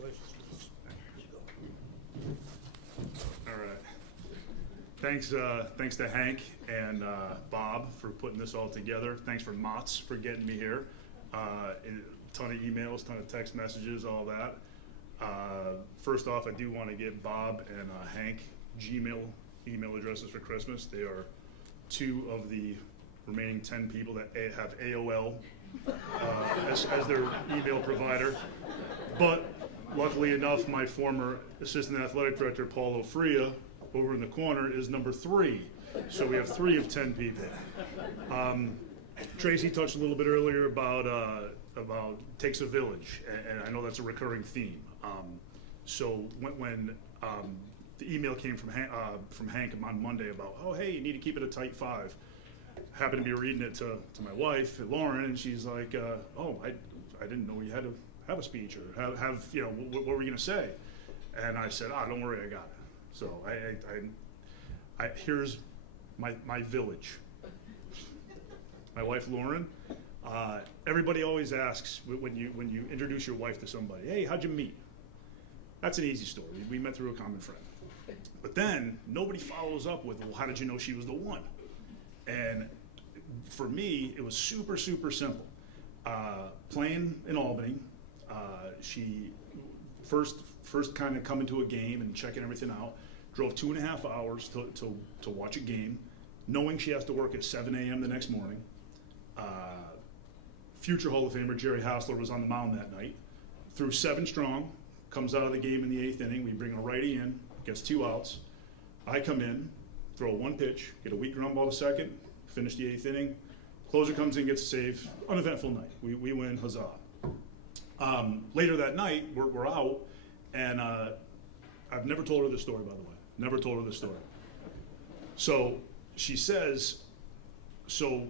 Congratulations. All right. Thanks to Hank and Bob for putting this all together. Thanks for Mott's for getting me here. A ton of emails, ton of text messages, all that. First off, I do want to give Bob and Hank Gmail email addresses for Christmas. They are two of the remaining 10 people that have AOL as their email provider. But luckily enough, my former assistant athletic director, Paul Ofria, over in the corner, is number 3. So we have 3 of 10 people. Tracy touched a little bit earlier about takes a village, and I know that's a recurring theme. So when the email came from Hank on Monday about, oh, hey, you need to keep it a tight 5. Happened to be reading it to my wife, Lauren, and she's like, oh, I didn't know you had to have a speech or have you know, what were you going to say? And I said, don't worry, I got it. So I here's my village. My wife, Lauren. Everybody always asks when you introduce your wife to somebody, hey, how'd you meet? That's an easy story. We met through a common friend. But then nobody follows up with, well, how did you know she was the one? And for me, it was super, super simple. Playing in Albany, she first kind of coming to a game and checking everything out, drove 2.5 hours to watch a game, knowing she has to work at 7 a.m. the next morning. Future Hall of Famer Jerry Hassler was on the mound that night. Threw 7 strong, comes out of the game in the 8th inning. We bring a righty in, gets 2 outs. I come in, throw 1 pitch, get a weak ground ball to second, finish the 8th inning. Closer comes in, gets a save. Uneventful night. We win, huzzah. Later that night, we're out, and I've never told her this story, by the way. Never told her this story. So she says, so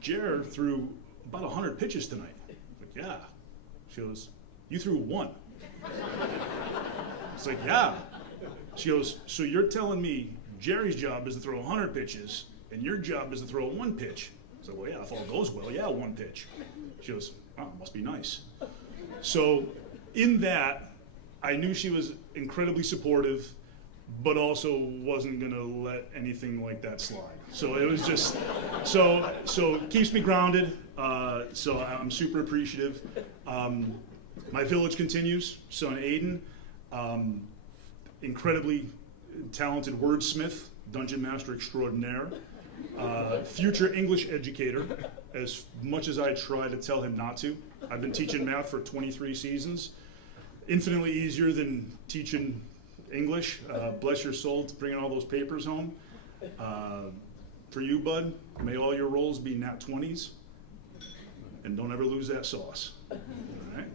Jer threw about 100 pitches tonight. I'm like, yeah. She goes, you threw 1. It's like, yeah. She goes, so you're telling me Jerry's job is to throw 100 pitches, and your job is to throw 1 pitch? I said, well, yeah, if all goes well, yeah, 1 pitch. She goes, oh, must be nice. So in that, I knew she was incredibly supportive, but also wasn't going to let anything like that slide. So it was just, so it keeps me grounded. So I'm super appreciative. My village continues. Son Aiden, incredibly talented wordsmith, dungeon master extraordinaire, future English educator, as much as I try to tell him not to. I've been teaching math for 23 seasons. Infinitely easier than teaching English. Bless your soul, bringing all those papers home. For you, bud, may all your rolls be nat 20s, and don't ever lose that sauce. All right?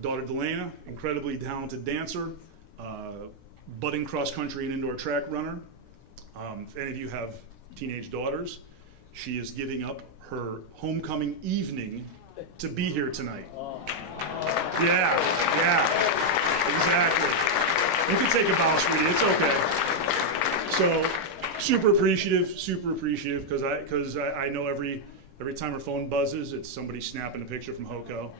Daughter Delana, incredibly talented dancer, budding cross-country and indoor track runner. If any of you have teenage daughters, she is giving up her homecoming evening to be here tonight. Yeah, exactly. You can take a bow, sweetie, it's okay. So, super appreciative, because I know every time her phone buzzes, it's somebody snapping a picture from HOCO,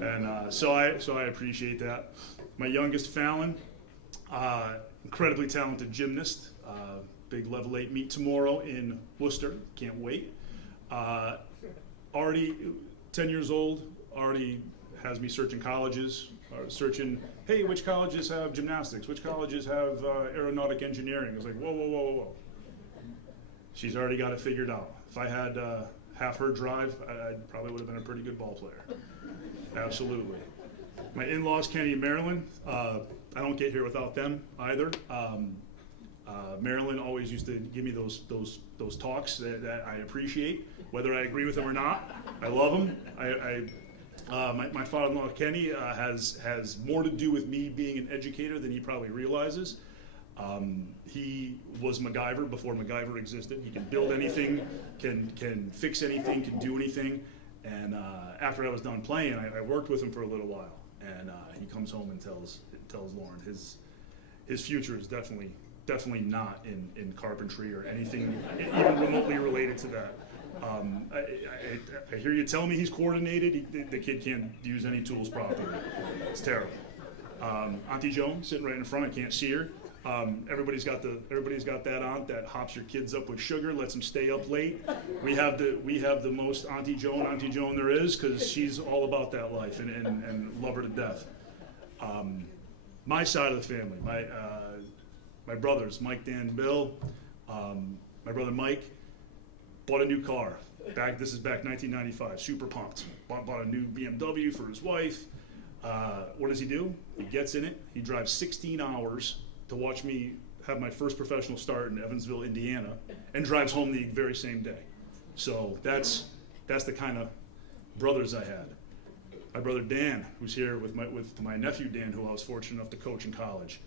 and so I appreciate that. My youngest, Fallon, incredibly talented gymnast. Big level 8 meet tomorrow in Worcester. Can't wait. Already 10 years old. Already has me searching colleges. Searching, hey, which colleges have gymnastics? Which colleges have aeronautic engineering? I was like, whoa. She's already got it figured out. If I had half her drive, I probably would have been a pretty good ball player. Absolutely. My in-laws, Kenny and Marilyn, I don't get here without them either. Marilyn always used to give me those talks that I appreciate, whether I agree with them or not. I love them. My father-in-law Kenny has more to do with me being an educator than he probably realizes. He was MacGyver before MacGyver existed. He can build anything, can fix anything, can do anything. And after I was done playing, I worked with him for a little while. And he comes home and tells Lauren his future is definitely not in carpentry or anything even remotely related to that. I hear you tell me he's coordinated. The kid can't use any tools properly. It's terrible. Auntie Joan sitting right in front. I can't see her. Everybody's got that aunt that hops your kids up with sugar, lets them stay up late. We have the most Auntie Joan there is, because she's all about that life and love her to death. My side of the family, my brothers, Mike, Dan, Bill. My brother Mike bought a new car. This is back 1995. Super pumped. Bought a new BMW for his wife. What does he do? He gets in it. He drives 16 hours to watch me have my first professional start in Evansville, Indiana, and drives home the very same day. So that's the kind of brothers I had. My brother Dan, who's here with my nephew Dan, who I was fortunate enough to coach in college.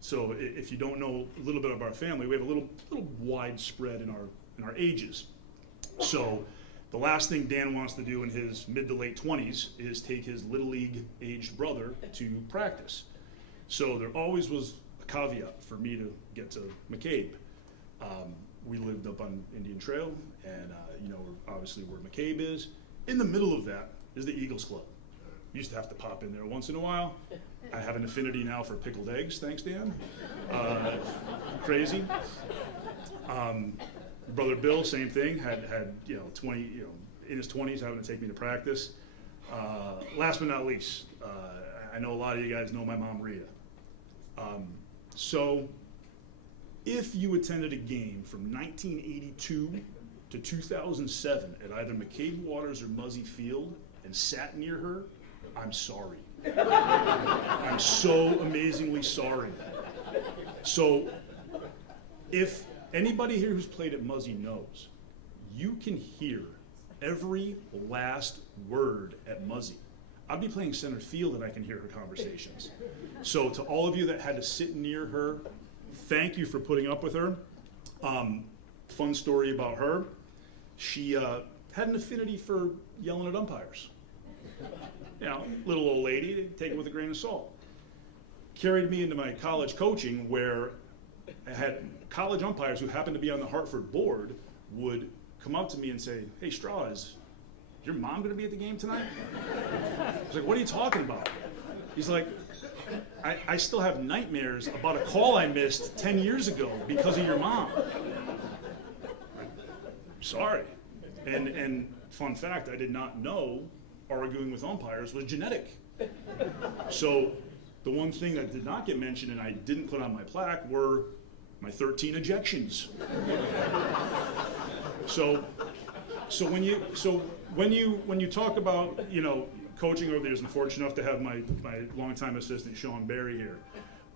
So if you don't know a little bit of our family, we have a little widespread in our ages. So the last thing Dan wants to do in his mid to late 20s is take his little league aged brother to practice. So there always was a caveat for me to get to McCabe. We lived up on Indian Trail, and obviously where McCabe is. In the middle of that is the Eagles Club. Used to have to pop in there once in a while. I have an affinity now for pickled eggs, thanks Dan. Crazy. Brother Bill, same thing. Had 20, in his 20s, having to take me to practice. Last but not least, I know a lot of you guys know my mom Rita. So if you attended a game from 1982 to 2007 at either McCabe-Waters or Muzzy Field and sat near her, I'm sorry. I'm so amazingly sorry. So if anybody here who's played at Muzzy knows, you can hear every last word at Muzzy. I'd be playing center field and I can hear her conversations. So to all of you that had to sit near her, thank you for putting up with her. Fun story about her. She had an affinity for yelling at umpires. Little old lady, take it with a grain of salt. Carried me into my college coaching, where I had college umpires who happened to be on the Hartford board would come up to me and say, "Hey, Straw, is your mom going to be at the game tonight?" I was like, "What are you talking about?" He's like, I still have nightmares about a call I missed 10 years ago because of your mom. Sorry. And fun fact, I did not know arguing with umpires was genetic. So the one thing that did not get mentioned and I didn't put on my plaque were my 13 ejections. So when you talk about, coaching over the years, I'm fortunate enough to have my longtime assistant Sean Barry here.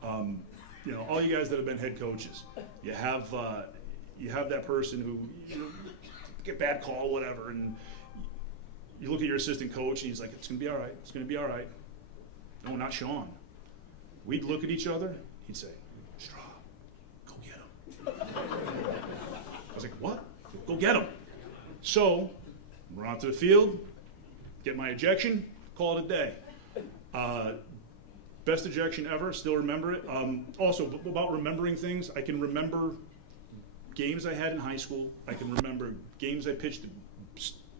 All you guys that have been head coaches, you have that person who get a bad call, whatever, and you look at your assistant coach and he's like, "It's gonna be all right. It's gonna be all right." No, not Sean. We'd look at each other. He'd say, "Straw, go get him." I was like, "What?" "Go get him." So we're onto the field. Get my ejection, call it a day. Best ejection ever, still remember it. Also, about remembering things, I can remember games I had in high school. I can remember games I pitched,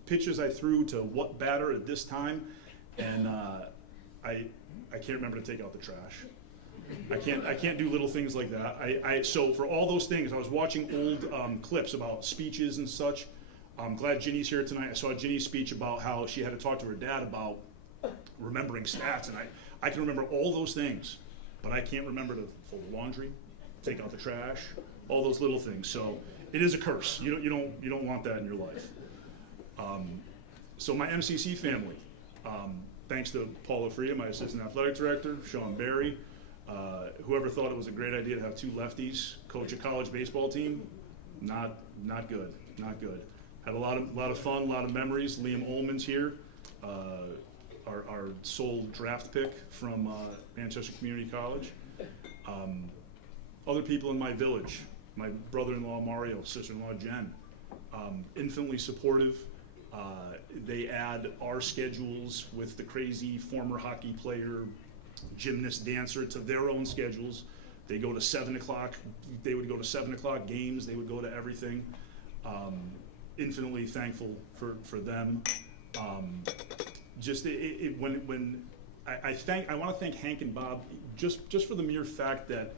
pitches I threw to what batter at this time, and I can't remember to take out the trash. I can't do little things like that. So for all those things, I was watching old clips about speeches and such. I'm glad Ginny's here tonight. I saw Ginny's speech about how she had to talk to her dad about remembering stats, and I can remember all those things, but I can't remember to fold laundry, take out the trash, all those little things. So it is a curse. You don't want that in your life. So my MCC family, thanks to Paula Freya, my assistant athletic director, Sean Barry, whoever thought it was a great idea to have two lefties coach a college baseball team, not good. Had a lot of fun, a lot of memories. Liam Ullman's here, our sole draft pick from Manchester Community College. Other people in my village, my brother-in-law Mario, sister-in-law Jen, infinitely supportive. They add our schedules with the crazy former hockey player, gymnast, dancer to their own schedules. They go to 7 o'clock. They would go to 7 o'clock games. They would go to everything. Infinitely thankful for them. When I want to thank Hank and Bob just for the mere fact that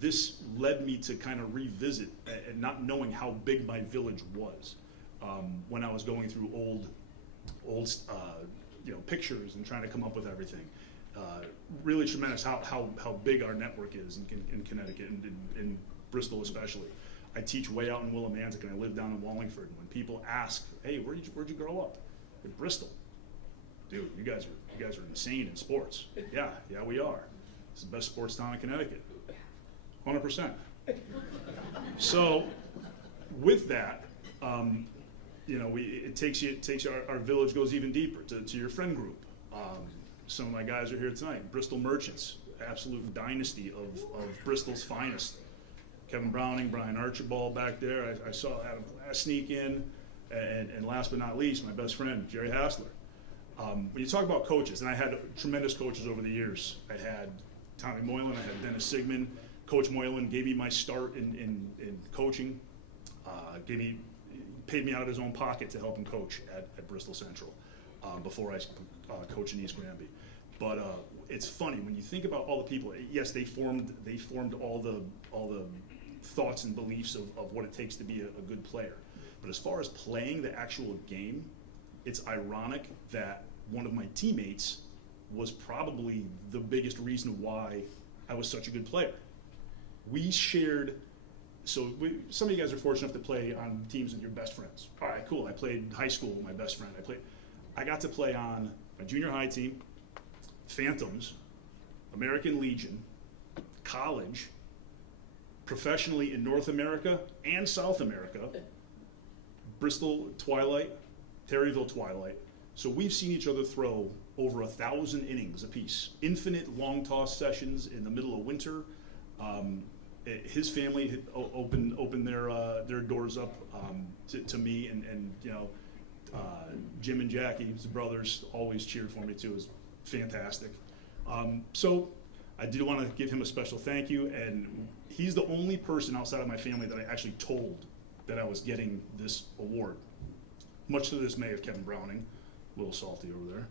this led me to kind of revisit and not knowing how big my village was when I was going through old pictures and trying to come up with everything. Really tremendous how big our network is in Connecticut and in Bristol especially. I teach way out in Willimantic and I live down in Wallingford. And when people ask, "Hey, where'd you grow up?" In Bristol. Dude, you guys are insane in sports. Yeah, we are. It's the best sports town in Connecticut. 100%. So, with that, it takes our village goes even deeper to your friend group. Some of my guys are here tonight. Bristol Merchants, absolute dynasty of Bristol's finest. Kevin Browning, Brian Archibald back there. I saw Adam sneak in, and last but not least, my best friend Jerry Hassler. When you talk about coaches, and I had tremendous coaches over the years. I had Tommy Moylan, I had Dennis Sigmund. Coach Moylan gave me my start in coaching. Paid me out of his own pocket to help him coach at Bristol Central before I coached in East Granby. But it's funny when you think about all the people. Yes, they formed all the thoughts and beliefs of what it takes to be a good player. But as far as playing the actual game, it's ironic that one of my teammates was probably the biggest reason why I was such a good player. We shared, some of you guys are fortunate enough to play on teams with your best friends. All right, cool. I played high school with my best friend. I got to play on a junior high team, Phantoms, American Legion, college, professionally in North America and South America, Bristol Twilight, Terryville Twilight. So we've seen each other throw over 1,000 innings apiece. Infinite long toss sessions in the middle of winter. His family had opened their doors up to me, and Jim and Jackie, his brothers, always cheered for me too. It was fantastic. So I do want to give him a special thank you, and he's the only person outside of my family that I actually told that I was getting this award. Much to the dismay of Kevin Browning, a little salty over there.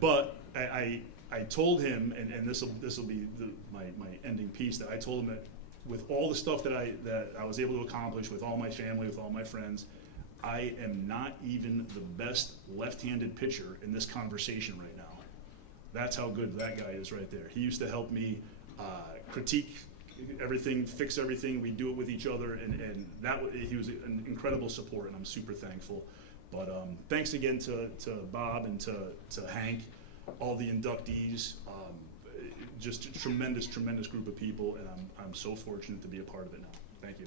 But I told him, and this will be my ending piece, that I told him that with all the stuff that I was able to accomplish with all my family, with all my friends, I am not even the best left-handed pitcher in this conversation right now. That's how good that guy is right there. He used to help me critique everything, fix everything. We do it with each other, and he was an incredible support, and I'm super thankful. But thanks again to Bob and to Hank, all the inductees, just a tremendous group of people, and I'm so fortunate to be a part of it now. Thank you.